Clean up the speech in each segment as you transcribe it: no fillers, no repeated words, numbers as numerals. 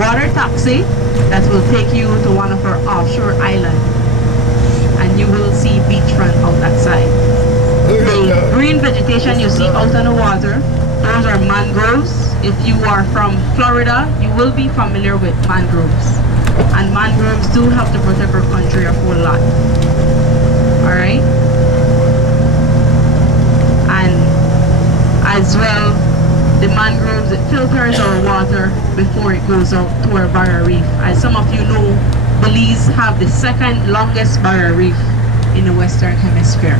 water taxi that will take you to one of our offshore islands. And you will see beachfront out that side. The green vegetation you see out on the water, those are mangroves. If you are from Florida, you will be familiar with mangroves. And mangroves do help to protect our country a whole lot. Alright? And as well, the mangroves, it filters our water before it goes out to our barrier reef. As some of you know, Belize have the second longest barrier reef in the Western Hemisphere.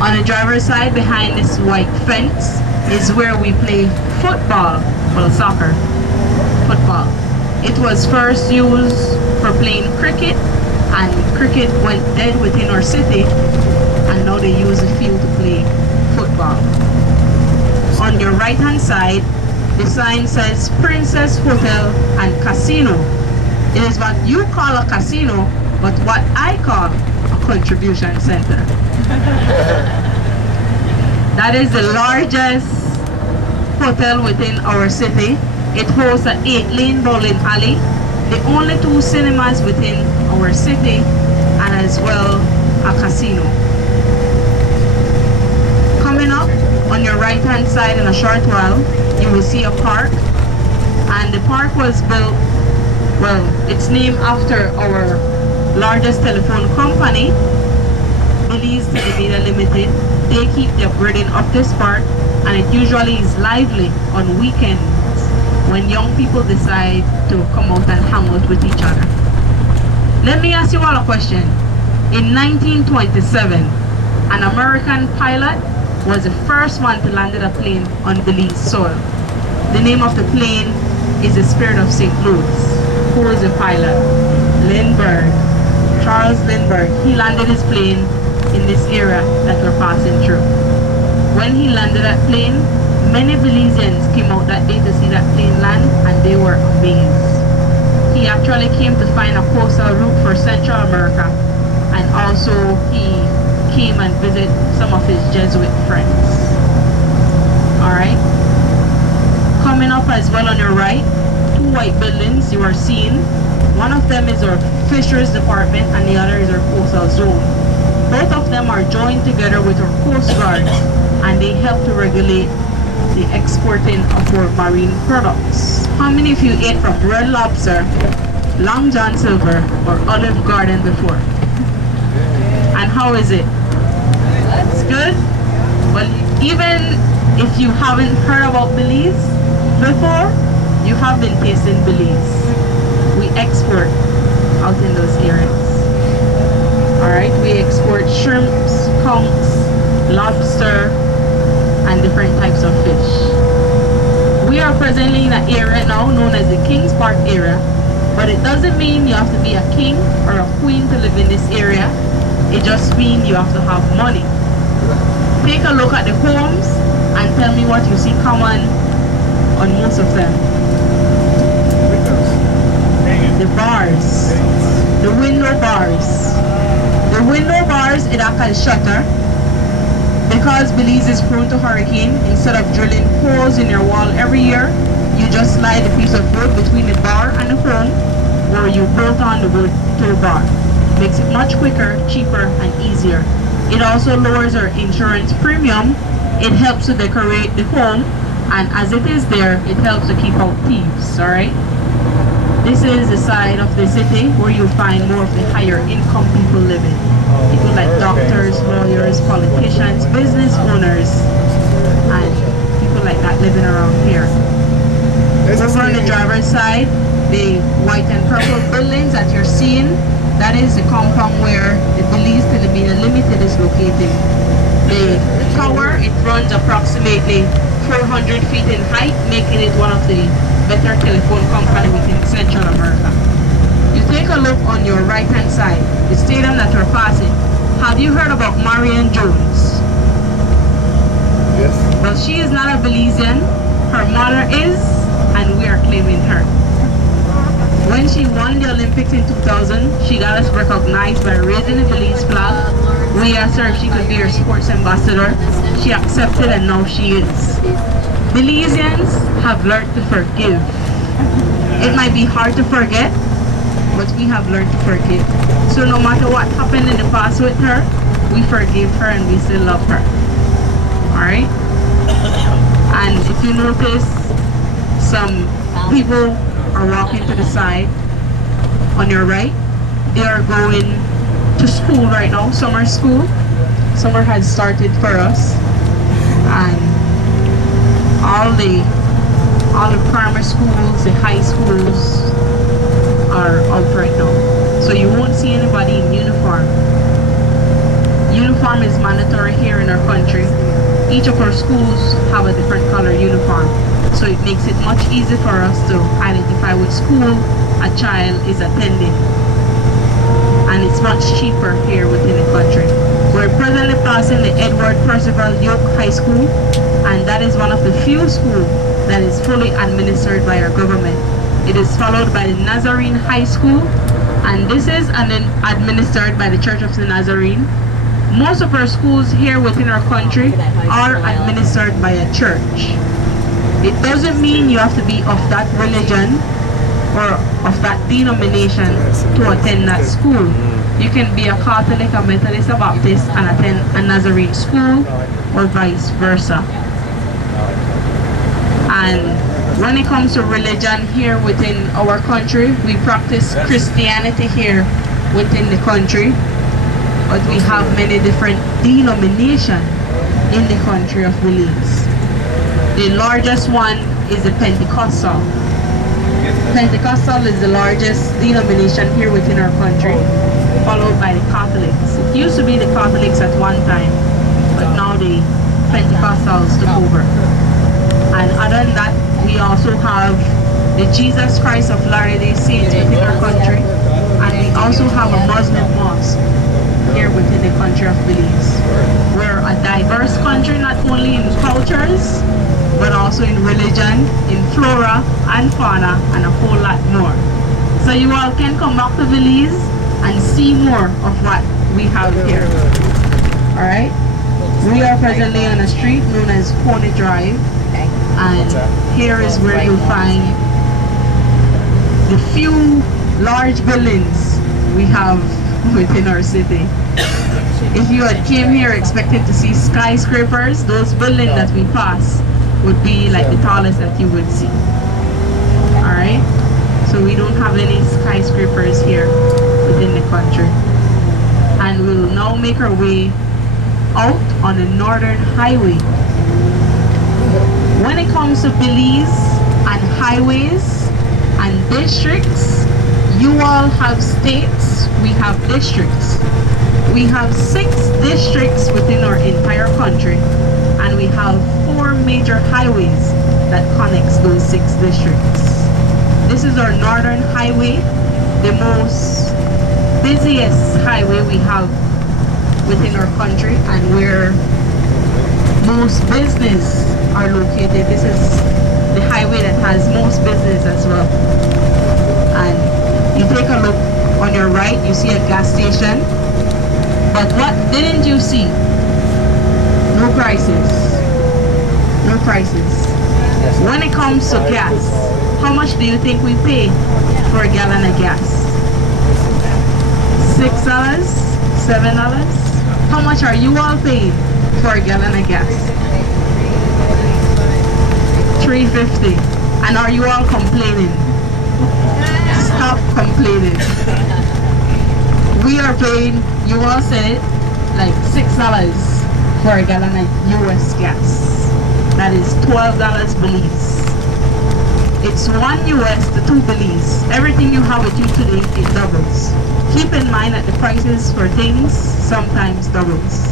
On the driver's side, behind this white fence, is where we play football, well, soccer, football. It was first used for playing cricket, and cricket went dead within our city, and now they use the field to play football. On your right hand side, the sign says Princess Hotel and Casino. It is what you call a casino, but what I call a contribution center. That is the largest hotel within our city. It hosts an 8-lane bowling alley, the only 2 cinemas within our city, and as well a casino. Coming up on your right hand side in a short while, you will see a park, and the park was built, well, it's named after our largest telephone company, Belize Telemedia Limited. They keep the upgrading of this park, and it usually is lively on weekends when young people decide to come out and hang out with each other. Let me ask you all a question. In 1927, an American pilot was the first one to land a plane on Belize soil. The name of the plane is the Spirit of St. Louis. Who is the pilot? Lindbergh. Charles Lindbergh. He landed his plane in this area that we're passing through. When he landed that plane, many Belizeans came out that day to see that plane land, and they were amazed. He actually came to find a coastal route for Central America, and also he came and visited some of his Jesuit friends. Alright? Coming up as well on your right, 2 white buildings you are seeing. One of them is our fisheries department, and the other is our coastal zone. Both of them are joined together with our Coast Guard, and they help to regulate the exporting of our marine products. How many of you ate from Red Lobster, Long John Silver, or Olive Garden before? And how is it? It's good? Well, even if you haven't heard about Belize before, you have been tasting Belize. We export out in those areas. Alright, we export shrimps, conchs, lobster, and different types of fish. We are presently in an area now known as the Kings Park area, but it doesn't mean you have to be a king or a queen to live in this area. It just means you have to have money. Take a look at the homes and tell me what you see common on most of them. The bars, the window bars. The window bars, it acts as shutter. Because Belize is prone to hurricane, instead of drilling holes in your wall every year, you just slide a piece of wood between the bar and the home, or you bolt on the wood to the bar. Makes it much quicker, cheaper, and easier. It also lowers our insurance premium. It helps to decorate the home, and as it is there, it helps to keep out thieves, alright? This is the side of the city where you find more of the higher income people living. People like doctors, lawyers, politicians, business owners, and people like that living around here. Over on the driver's side, the white and purple buildings that you're seeing, that is the compound where the Belize Telemedia Limited is located. The tower, it runs approximately 400 feet in height, making it one of the better telephone company within Central America. You take a look on your right hand side, the stadium that we're passing. Have you heard about Marion Jones? Yes. Well, she is not a Belizean. Her mother is, and we are claiming her. When she won the Olympics in 2000, she got us recognized by raising the Belize flag. We asked her if she could be our sports ambassador. She accepted, and now she is. Belizeans have learned to forgive. It might be hard to forget, but we have learned to forgive. So no matter what happened in the past with her, we forgive her and we still love her. Alright? And if you notice, some people are walking to the side on your right. They are going to school right now, summer school. Summer has started for us. And all the primary schools, the high schools are out right now. So you won't see anybody in uniform. Uniform is mandatory here in our country. Each of our schools have a different color uniform. So it makes it much easier for us to identify which school a child is attending. And it's much cheaper here within the country. We're presently passing the Edward Percival Yoke High School, and that is one of the few schools that is fully administered by our government. It is followed by the Nazarene High School, and this is administered by the Church of the Nazarene. Most of our schools here within our country are administered by a church. It doesn't mean you have to be of that religion or of that denomination to attend that school. You can be a Catholic, a Methodist, a Baptist, and attend a Nazarene school, or vice versa. And when it comes to religion here within our country, we practice Christianity here within the country, but we have many different denominations in the country of Belize. The largest one is the Pentecostal. Pentecostal is the largest denomination here within our country, followed by the Catholics. It used to be the Catholics at one time, but now the Pentecostals took over. And other than that, we also have the Jesus Christ of Latter-day Saints within our country, and we also have a Muslim mosque here within the country of Belize. We're a diverse country, not only in cultures, but also in religion, in flora and fauna, and a whole lot more. So you all can come back to Belize and see more of what we have here. Alright? We are presently on a street known as Pony Drive, and here is where you'll find the few large buildings we have within our city. If you had came here expecting to see skyscrapers, those buildings that we pass would be like the tallest that you would see. Alright? So we don't have any skyscrapers here within the country. And we'll now make our way out on the Northern Highway. When it comes to Belize and highways and districts, you all have states, we have districts. We have 6 districts within our entire country, and we have 4 major highways that connects those 6 districts. This is our Northern Highway, the most busiest highway we have within our country, and where most business are located. This is the highway that has most business as well. And you take a look on your right, you see a gas station. But what didn't you see? No prices. No prices. When it comes to gas, how much do you think we pay for a gallon of gas? $6? $7? How much are you all paying for a gallon of gas? $3.50. And are you all complaining? Stop complaining. We are paying, you all said, like $6 for a gallon of US gas. That is $12 Belize. It's 1 US to 2 Belize. Everything you have with you today, it doubles. Keep in mind that the prices for things sometimes doubles.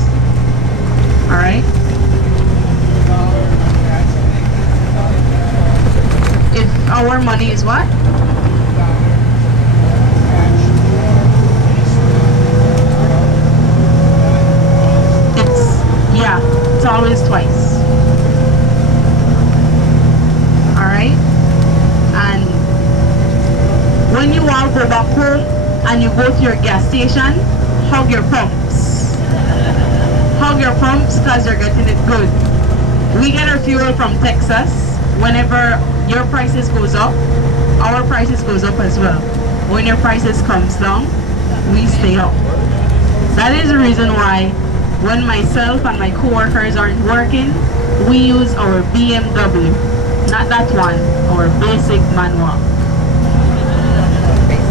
Alright? If our money is what? Yeah, it's always twice. Alright? And when you all go back home and you go to your gas station, hug your pumps. Hug your pumps because you're getting it good. We get our fuel from Texas. Whenever your prices goes up, our prices goes up as well. When your prices comes down, we stay up. That is the reason why when myself and my co-workers aren't working, we use our BMW, not that one, our basic manual.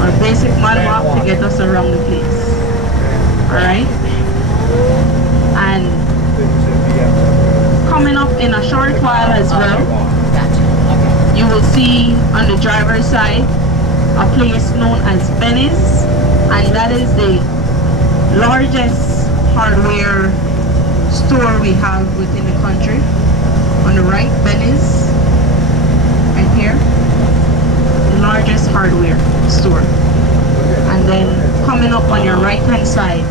Our basic manual to get us around the place. Alright? And coming up in a short while as well, you will see on the driver's side a place known as Benny's, and that is the largest hardware store we have within the country. On the right, Benny's, right here, the largest hardware store. And then coming up on your right hand side,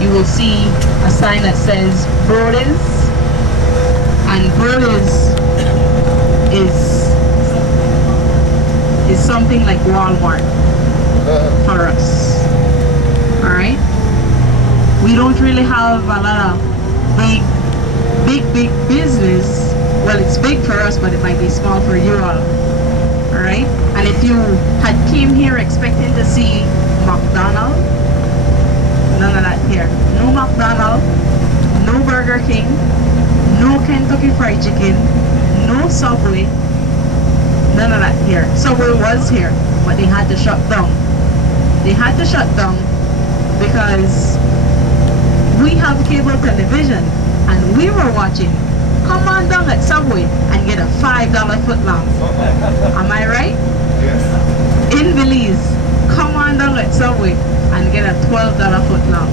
you will see a sign that says Brody's, and Brody's is something like Walmart for us. Alright? We don't really have a lot of big business. Well, it's big for us, but it might be small for you all. Alright? And if you had came here expecting to see McDonald's, none of that here. No McDonald's, no Burger King, no Kentucky Fried Chicken, no Subway, none of that here. Subway was here, but they had to shut down. They had to shut down because we have cable television and we were watching. Come on down at Subway and get a $5 footlong. Am I right? Yes. In Belize, come on down at Subway and get a $12 footlong.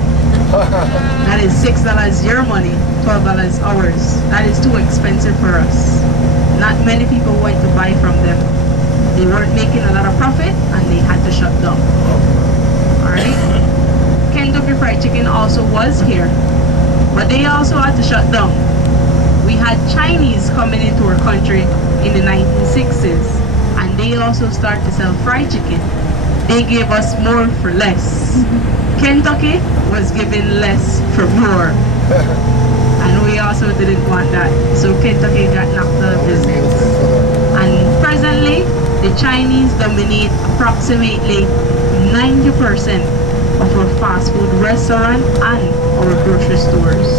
That is $6 your money, $12 ours. That is too expensive for us. Not many people went to buy from them. They weren't making a lot of profit and they had to shut down. Alright? Kentucky Fried Chicken also was here, but they also had to shut down. We had Chinese coming into our country in the 1960s, and they also started to sell fried chicken. They gave us more for less. Kentucky was giving less for more. And we also didn't want that. So Kentucky got knocked out of business. And presently, the Chinese dominate approximately 90% of our fast food restaurant and our grocery stores.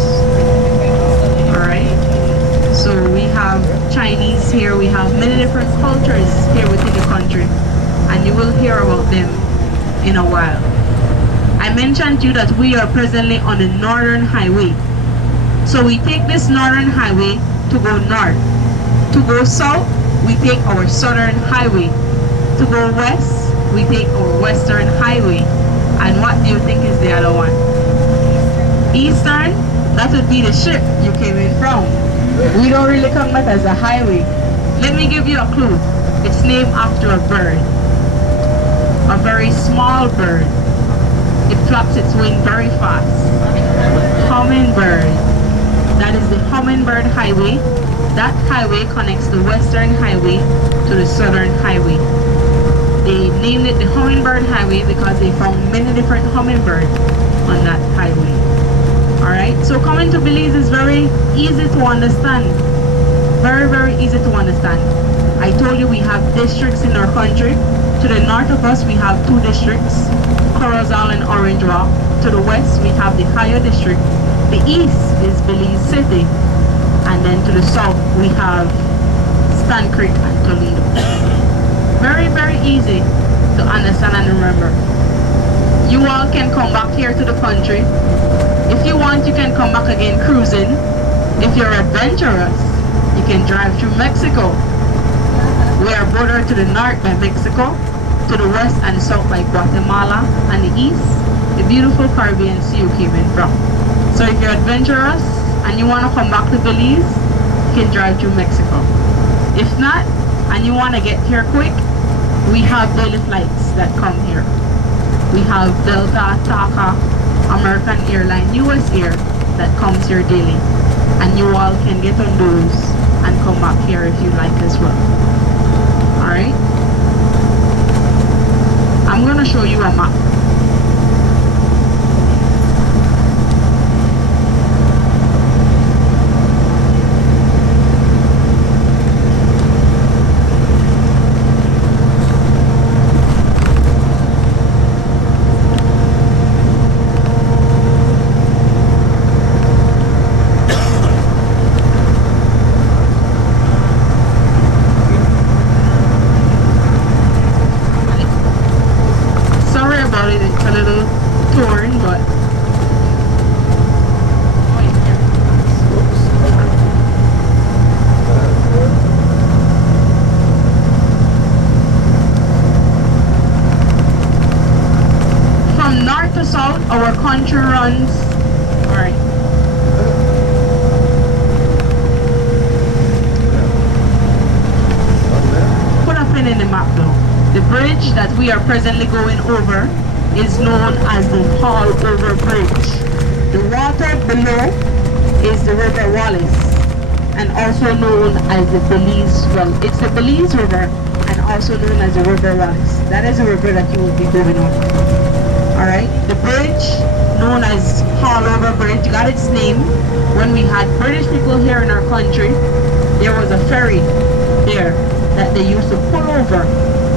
Alright? So we have Chinese here, we have many different cultures here within the country, and you will hear about them in a while. I mentioned to you that we are presently on the Northern Highway. So we take this Northern Highway to go north. To go south, we take our Southern Highway. To go west, we take our Western Highway. And what do you think is the other one? Eastern? That would be the ship you came in from. We don't really come back as a highway. Let me give you a clue. It's named after a bird. A very small bird. It flaps its wing very fast. Hummingbird. That is the Hummingbird Highway. That highway connects the Western Highway to the Southern Highway. They named it the Hummingbird Highway because they found many different hummingbirds on that highway. Alright, so coming to Belize is very easy to understand. Very, very easy to understand. I told you we have districts in our country. To the north of us, we have 2 districts, Corozal and Orange Rock. To the west, we have the Higher District. The east is Belize City. And then to the south, we have Stan Creek and Toledo. Very, very easy to understand and remember. You all can come back here to the country. If you want, you can come back again cruising. If you're adventurous, you can drive through Mexico. We are bordered to the north by Mexico, to the west and south by Guatemala, and the east, the beautiful Caribbean Sea you came in from. So if you're adventurous and you want to come back to Belize, you can drive through Mexico. If not, and you want to get here quick, we have daily flights that come here. We have Delta, TACA, American Airlines, US Air that comes here daily. And you all can get on those and come back here if you like as well. Alright? I'm going to show you a map. bridge that we are presently going over is known as the Hall Over Bridge. The water below is the River Wallace, and also known as the Belize. Well, it's the Belize River and also known as the River Wallace. That is the river that you will be going over. Alright, the bridge known as Hall Over Bridge got its name when we had British people here in our country. There was a ferry there that they used to pull over.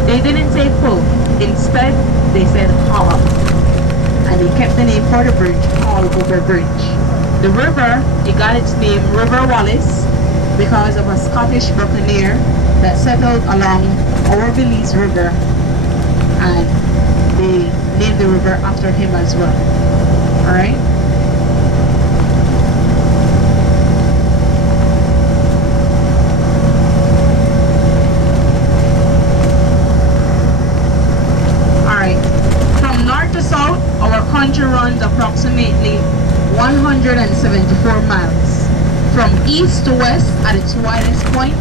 They didn't say pull, instead they said haul, and they kept the name for the bridge, Hall Over Bridge. The river, it got its name River Wallace because of a Scottish buccaneer that settled along our Belize River, and they named the river after him as well. Alright? Country runs approximately 174 miles. From east to west at its widest point,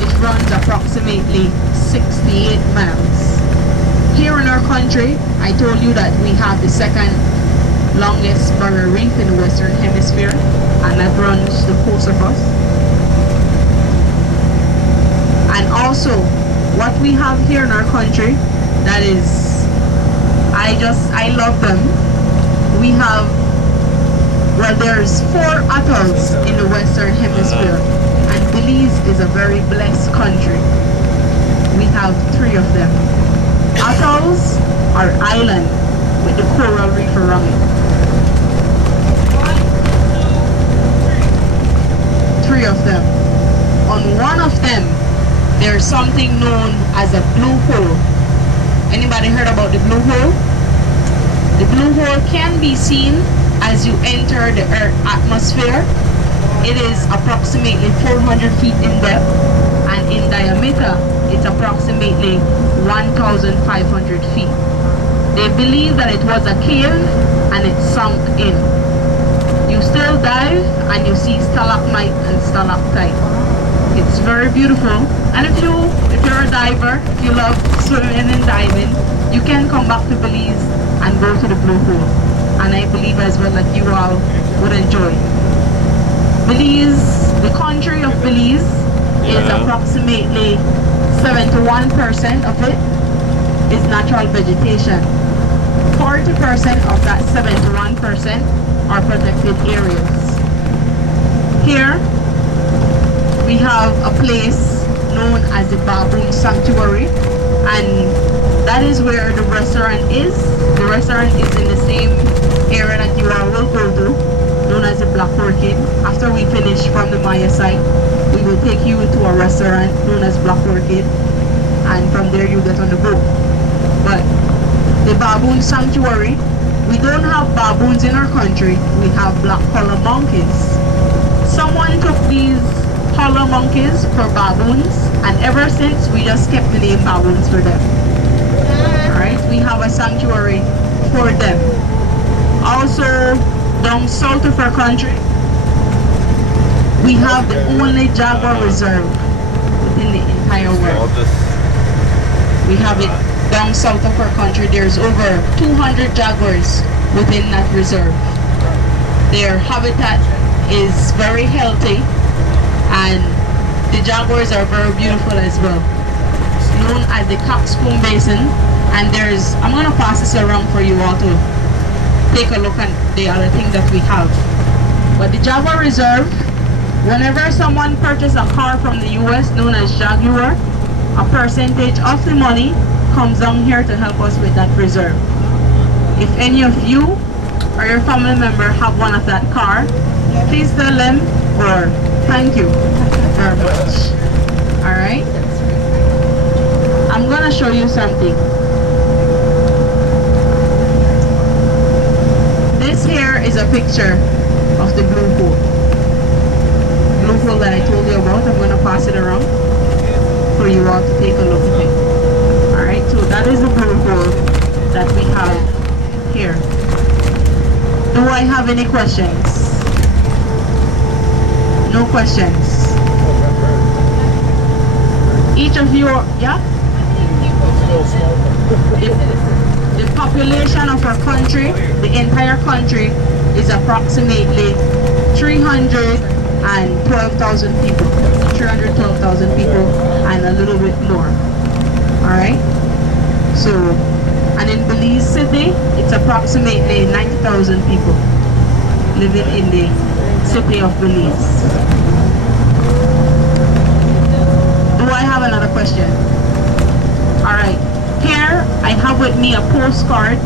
it runs approximately 68 miles. Here in our country, I told you that we have the second longest barrier reef in the Western Hemisphere, and that runs the coast of us. And also, what we have here in our country, that is, I love them. We have, well, there's 4 atolls in the Western Hemisphere, and Belize is a very blessed country. We have 3 of them. Atolls are islands with the coral reef around it. 3 of them. On one of them, there's something known as a blue hole. Anybody heard about the blue hole? The blue hole can be seen as you enter the Earth atmosphere. It is approximately 400 feet in depth, and in diameter, it's approximately 1,500 feet. They believe that it was a cave and it sunk in. You still dive and you see stalagmite and stalactite. It's very beautiful, and if you're a diver, if you love swimming and diving, you can come back to Belize and go to the blue hole, and I believe as well that you all would enjoy. Belize, the country of Belize, is approximately 71% of it is natural vegetation. 40% of that 71% are protected areas. Here we have a place known as the Baboon Sanctuary, and that is where the restaurant is. The restaurant is in the same area that you all will go to, known as the Black Orchid. After we finish from the Maya site, we will take you to a restaurant known as Black Orchid, and from there you get on the boat. But the Baboon Sanctuary, we don't have baboons in our country, we have black collar monkeys. Someone took these collar monkeys for baboons, and ever since we just kept the name baboons for them. Alright, we have a sanctuary for them. Also, down south of our country, we have the only jaguar reserve within the entire world. We have it down south of our country. There's over 200 jaguars within that reserve. Their habitat is very healthy, and the jaguars are very beautiful as well. It's known as the Coxcomb Basin, and there's, I'm going to pass this around for you all to take a look at the other thing that we have. But the Jaguar Reserve, whenever someone purchases a car from the US known as Jaguar, a percentage of the money comes down here to help us with that reserve. If any of you or your family member have one of that car, please tell them, or thank you very much. Alright? I'm gonna show you something. This here is a picture of the blue hole. Blue hole that I told you about. I'm gonna pass it around for you all to take a look at it. Alright, so that is the blue hole that we have here. Do I have any questions? No questions. Each of you, yeah? It's still smoking. the population of our country, the entire country, is approximately 312,000 people. 312,000 people and a little bit more. Alright? So, and in Belize City, it's approximately 90,000 people living in the city of Belize. Do I have another question? Alright, here I have with me a postcard,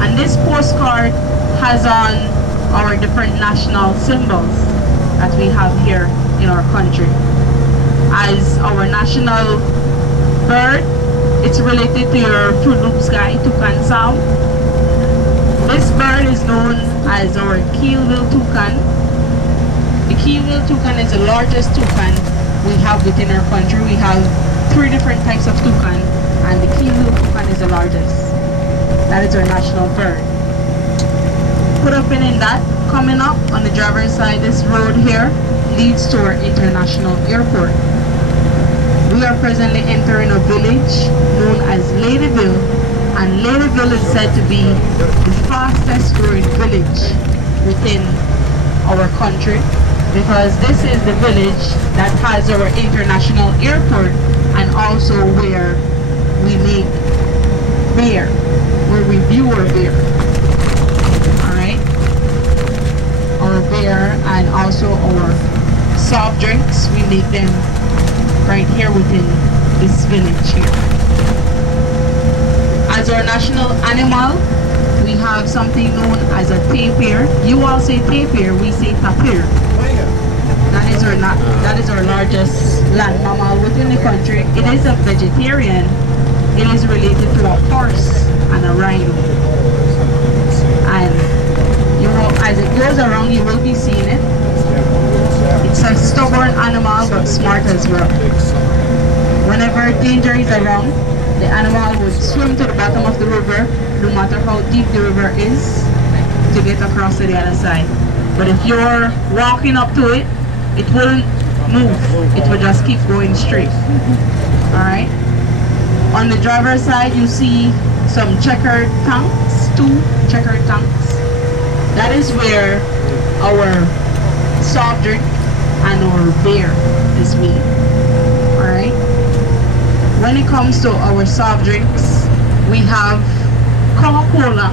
and this postcard has on our different national symbols that we have here in our country. As our national bird, it's related to your Fruit Loops guy, toucan sound. This bird is known as our keelbill toucan. The keelbill toucan is the largest toucan we have within our country. We have 3 different types of toucan, and the keelbill toucan is the largest. That is our national bird. Put a pin in that. Coming up on the driver's side, this road here leads to our international airport. We are presently entering a village known as Ladyville, and Ladyville is said to be the fastest growing village within our country, because this is the village that has our international airport, and also where we make beer, where we view our beer. Alright? Our beer and also our soft drinks, we make them right here within this village here. As our national animal, we have something known as a tapir. You all say tapir, we say tapir. That is our largest land mammal within the country. It is a vegetarian. It is related to a horse and a rhino. And you will, as it goes around, you will be seeing it. It's a stubborn animal, but smart as well. Whenever danger is around, the animal would swim to the bottom of the river, no matter how deep the river is, to get across to the other side. But if you're walking up to it, it wouldn't move. It would just keep going straight. Alright? On the driver's side, you see some checkered tanks, 2 checkered tanks. That is where our soft drink and our beer is made. Alright? When it comes to our soft drinks, we have Coca-Cola,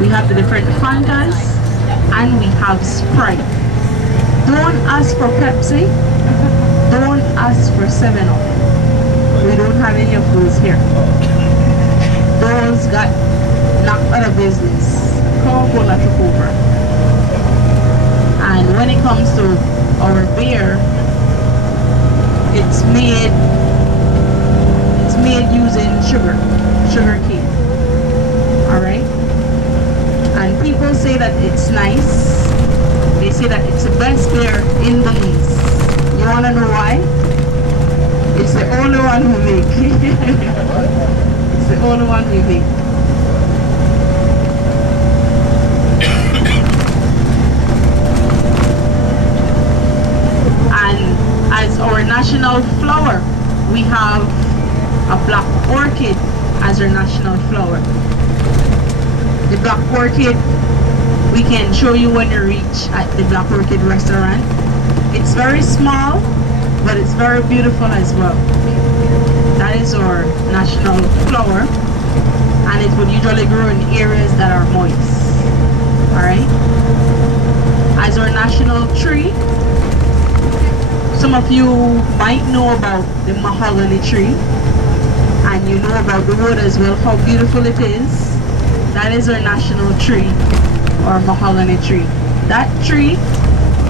we have the different Fantas, and we have Sprite. Don't ask for Pepsi, don't ask for 7-Up. We don't have any of those here. Those got knocked out of business. Coca-Cola took over. And when it comes to our beer, it's made using sugar cane. Alright? And people say that it's nice. They say that it's the best beer in Belize. You wanna know why? It's the only one we make. It's the only one we make. And as our national flower, we have a black orchid as our national flower. The black orchid, we can show you when you reach at the Black Orchid restaurant. It's very small, but it's very beautiful as well. That is our national flower, and it would usually grow in areas that are moist. Alright? As our national tree, some of you might know about the mahogany tree, and you know about the wood as well, how beautiful it is. That is our national tree, or mahogany tree. That tree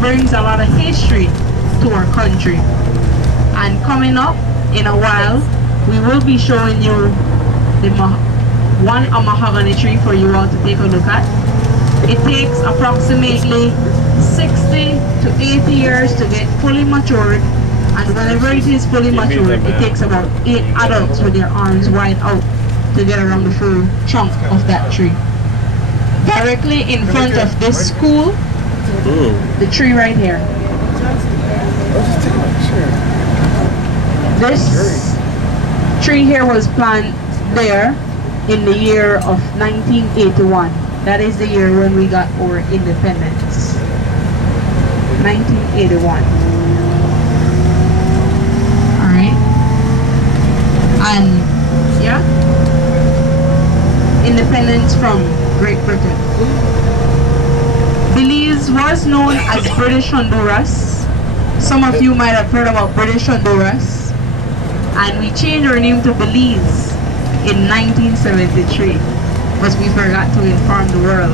brings a lot of history to our country. And coming up in a while, we will be showing you the a mahogany tree for you all to take a look at. It takes approximately 60 to 80 years to get fully matured, and whenever it is fully matured, it takes about 8 adults with their arms wide out to get around the full trunk of that tree. Directly in front of this school, the tree right here. This tree here was planted there in the year of 1981. That is the year when we got our independence. 1981. Alright. And yeah, independence from Great Britain. Belize was known as British Honduras. Some of you might have heard about British Honduras. And we changed our name to Belize in 1973. But we forgot to inform the world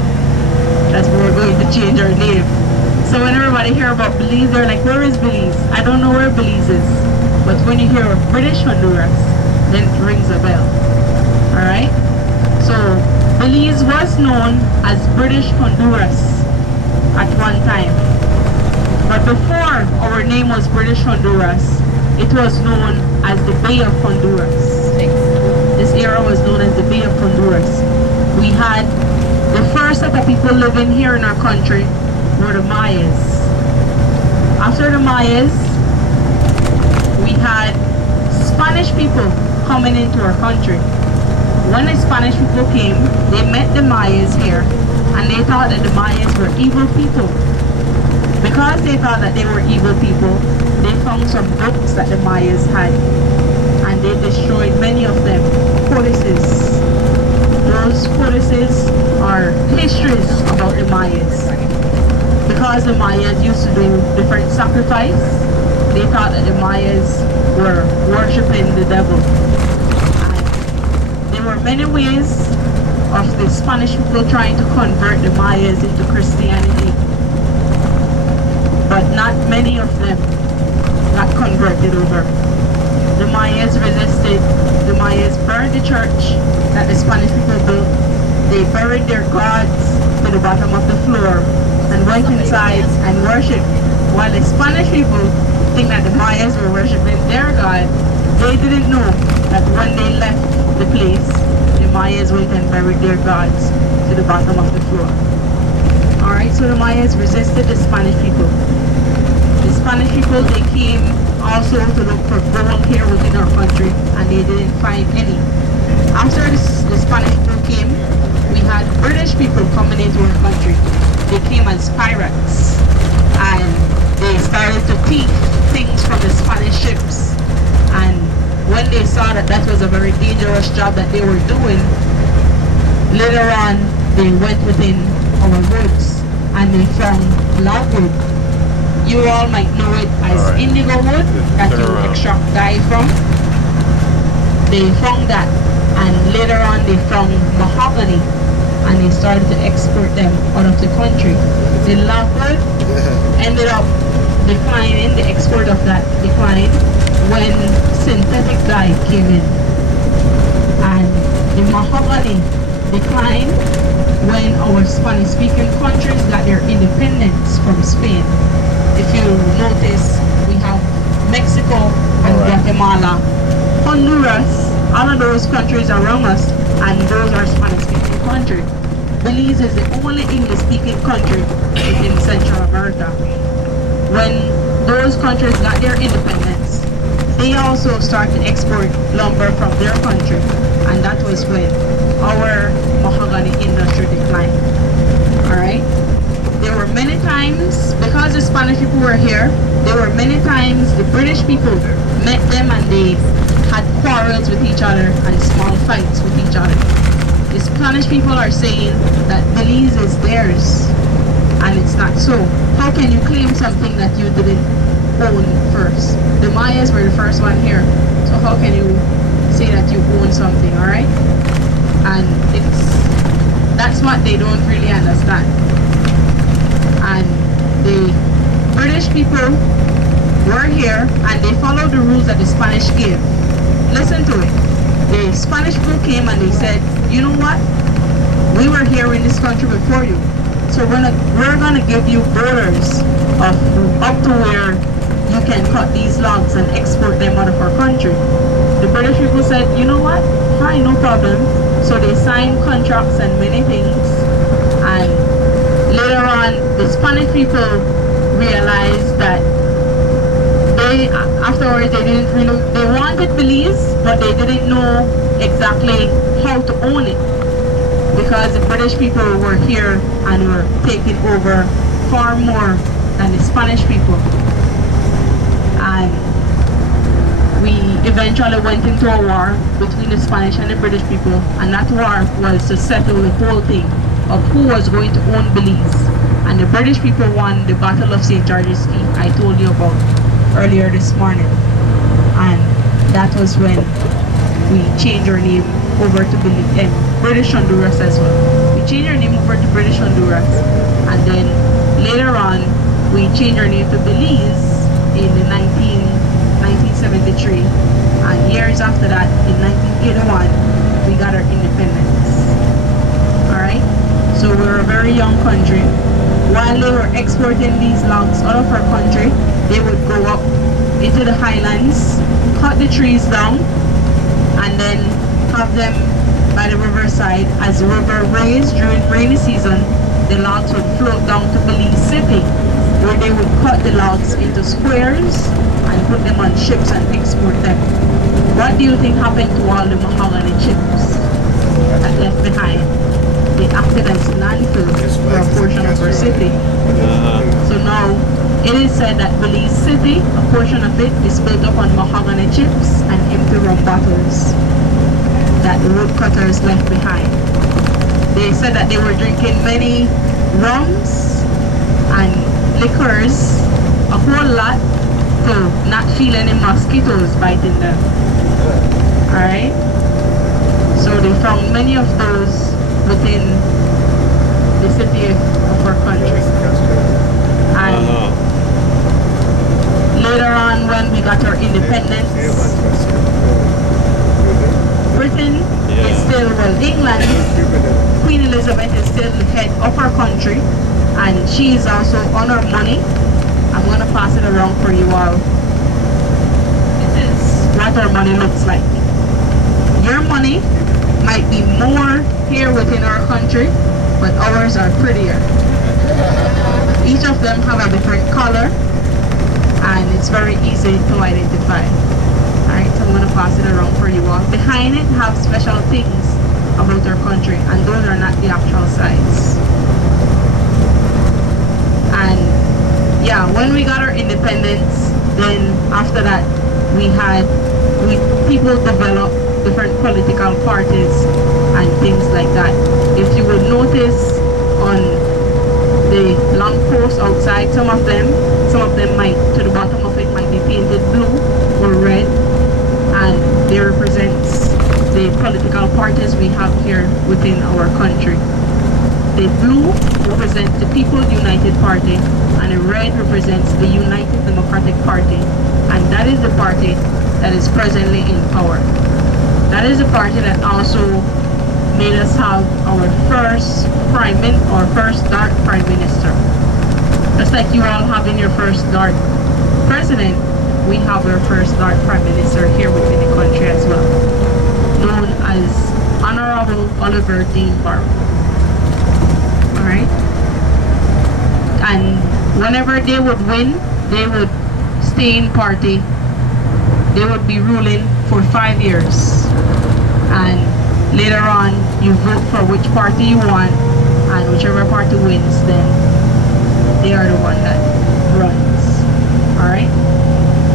that we were going to change our name. So when everybody hear about Belize, they're like, where is Belize? I don't know where Belize is. But when you hear of British Honduras, then it rings a bell. Alright? So Belize was known as British Honduras at one time. But before our name was British Honduras, it was known as the Bay of Honduras. This era was known as the Bay of Honduras. We had the first set of people living here in our country were the Mayas. After the Mayas, we had Spanish people coming into our country. When the Spanish people came, they met the Mayas here, and they thought that the Mayas were evil people. Because they thought that they were evil people, they found some books that the Mayas had, and they destroyed many of them, codices. Those codices are histories about the Mayas. Because the Mayas used to do different sacrifice, they thought that the Mayas were worshipping the devil. And there were many ways of the Spanish people trying to convert the Mayas into Christianity. But not many of them got converted over. The Mayas resisted. The Mayas burned the church that the Spanish people built. They buried their gods to the bottom of the floor and went inside and worshipped. While the Spanish people think that the Mayas were worshipping their god, they didn't know that when they left the place, the Mayas went and buried their gods to the bottom of the floor. Alright, so the Mayas resisted the Spanish people. The Spanish people, they came also to look for gold here within our country, and they didn't find any. After the Spanish people came, we had British people coming into our country. They came as pirates, and they started to thief things from the Spanish ships. And when they saw that that was a very dangerous job that they were doing, later on they went within our woods and they found logwood. You all might know it as indigo wood that you extract dye from. They found that, and later on they found mahogany, and they started to export them out of the country. The logwood ended up declining, the export of that declined when synthetic dye came in. And the mahogany declined when our Spanish-speaking countries got their independence from Spain. If you notice, we have Mexico and Guatemala, Honduras, all of those countries around us, and those are Spanish-speaking countries. Belize is the only English-speaking country within Central America. When those countries got their independence, they also started to export lumber from their country, and that was when our mahogany industry declined. Alright? There were many times, because the Spanish people were here, there were many times the British people met them and they had quarrels with each other and small fights with each other. The Spanish people are saying that Belize is theirs, and it's not so. How can you claim something that you didn't own first? The Mayas were the first one here, so how can you say that you own something, alright? And that's what they don't really understand. And the British people were here and they followed the rules that the Spanish gave. Listen to it. The Spanish people came and they said, you know what? We were here in this country before you, so we're gonna give you borders of up to where you can cut these logs and export them out of our country. The British people said, you know what? Fine, no problem. So they signed contracts and many things, and later on the Spanish people realized that afterwards they wanted Belize, but they didn't know exactly how to own it, because the British people were here and were taking over far more than the Spanish people. And we eventually went into a war between the Spanish and the British people, and that war was to settle the whole thing of who was going to own Belize. And the British people won the Battle of St. George's Caye I told you about earlier this morning. And that was when we changed our name over to British Honduras as well. We changed our name over to British Honduras, and then later on we changed our name to Belize in the 1973, and years after that, in 1981, we got our independence. Alright, so we're a very young country. While they were exporting these logs out of our country, they would go up into the highlands, cut the trees down, and then have them by the riverside. As the river raised during rainy season, the logs would float down to Belize City, where they would cut the logs into squares and put them on ships and export them. What do you think happened to all the mahogany chips that left behind? They acted as landfill for a portion of our city. So now it is said that Belize City, a portion of it, is built up on mahogany chips and empty rum bottles that the woodcutters left behind. They said that they were drinking many rums and liquors, a whole lot, to not feel any mosquitoes biting them. Alright? So they found many of those within the city of our country. And later on, when we got our independence, Britain is still, well, England, Queen Elizabeth is still the head of our country, and she is also on our money. I'm going to pass it around for you all. This is what our money looks like. Your money might be more here within our country, but ours are prettier. Each of them have a different color, and it's very easy to identify. Alright, so I'm going to pass it around for you all. Behind it have special things about our country, and those are not the actual size. And yeah, when we got our independence, then after that people developed different political parties and things like that. If you would notice on the lamp posts outside, some of them might, to the bottom of it, might be painted blue or red, and they represents the political parties we have here within our country. The blue represents the People's United Party, and the red represents the United Democratic Party, and that is the party that is presently in power. That is the party that also made us have our first dark prime minister. Just like you all having your first dark president, we have our first dark prime minister here within the country as well, known as Honorable Oliver Dean Barrow. Alright? And whenever they would win, they would stay in party. They would be ruling for 5 years. And later on, you vote for which party you want, and whichever party wins, then they are the one that runs. Alright?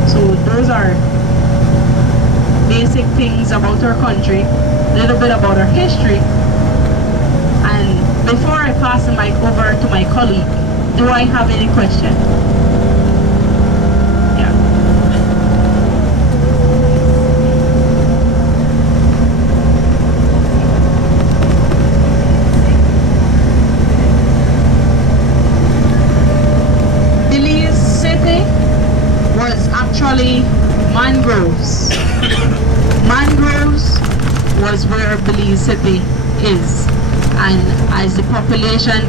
So those are basic things about our country, a little bit about our history. And before I pass the mic over to my colleague, do I have any question? Yeah. Belize City was actually mangroves. Mangroves was where Belize City is. And as the population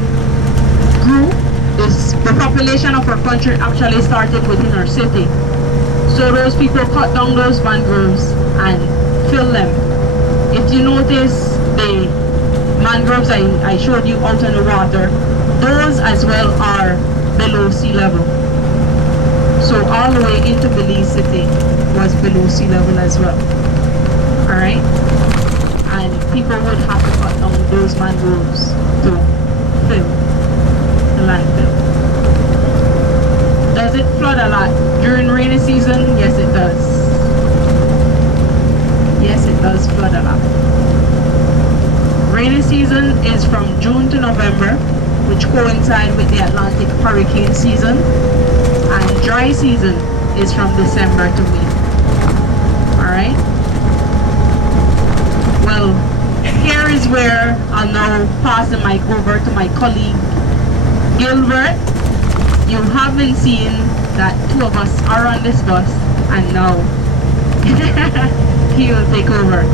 grew, the population of our country actually started within our city. So those people cut down those mangroves and filled them. If you notice the mangroves I showed you out in the water, those as well are below sea level. So all the way into Belize City was below sea level as well. Alright? And people would have to cut down those mangroves to fill the landfill. Does it flood a lot during rainy season? Yes, it does. Yes, it does flood a lot. Rainy season is from June to November, which coincide with the Atlantic hurricane season, and dry season is from December to May. Alright? Well, here is where I'll now pass the mic over to my colleague Gilbert. You haven't seen that two of us are on this bus, and now he will take over.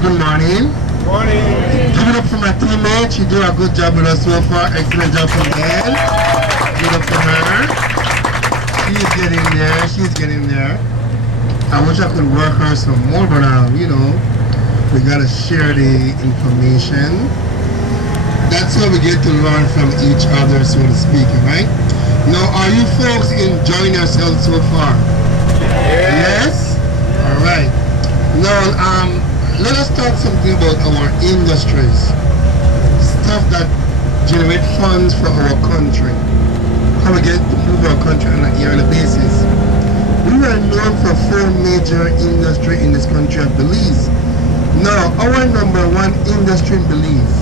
Good morning. Morning. Give it up for my teammate. She did a good job with us so far. Excellent job from Gail. Give it up for her. She's getting there. She's getting there. I wish I could work her some more, but you know, we gotta share the information. That's how we get to learn from each other, so to speak, right? Now, are you folks enjoying yourselves so far? Yes? All right. Now, let us talk something about our industries, stuff that generate funds for our country, how we get to move our country on a yearly basis. We are known for 4 major industries in this country of Belize. Now, our number 1 industry in Belize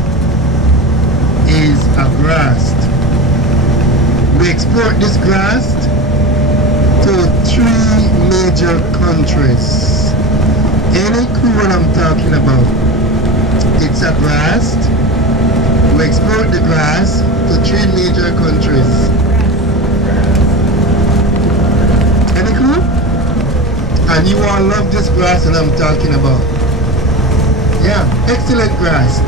is grass. We export this grass to 3 major countries. Any clue what I'm talking about? It's a grass. We export the grass to 3 major countries. Any clue? And you all love this grass that I'm talking about. Yeah, excellent grass.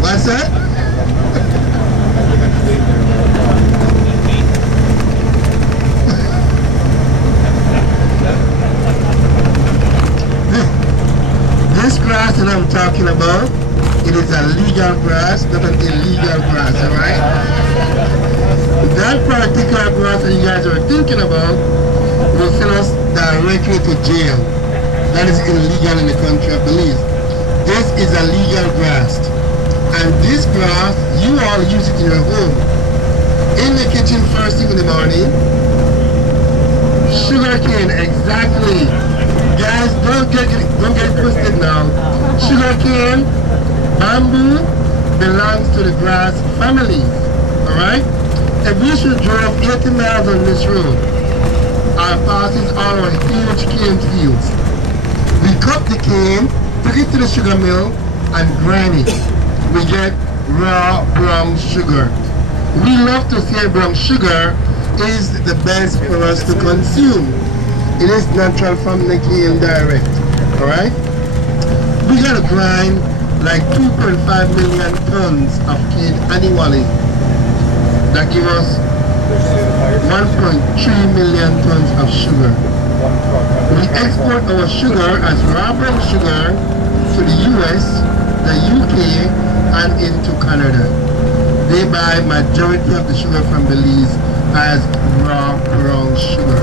What's that? This grass that I'm talking about, it is a legal grass, not an illegal grass, alright? That particular grass that you guys are thinking about will send us directly to jail. That is illegal in the country of Belize. This is a legal grass. And this grass, you all use it in your home. In the kitchen first thing in the morning. Sugarcane, exactly. Guys, don't get it twisted now. Sugarcane, bamboo belongs to the grass family. Alright? If we should drive 80 miles on this road, our passes are on huge cane fields. We cut the cane, took it to the sugar mill, and grind it. We get raw brown sugar. We love to say brown sugar is the best for us to consume. It is natural from the cane direct, alright? We gotta grind like 2.5 million tons of cane annually. That gives us 1.3 million tons of sugar. We export our sugar as raw brown sugar to the US, the UK, and into Canada. They buy majority of the sugar from Belize as raw brown sugar.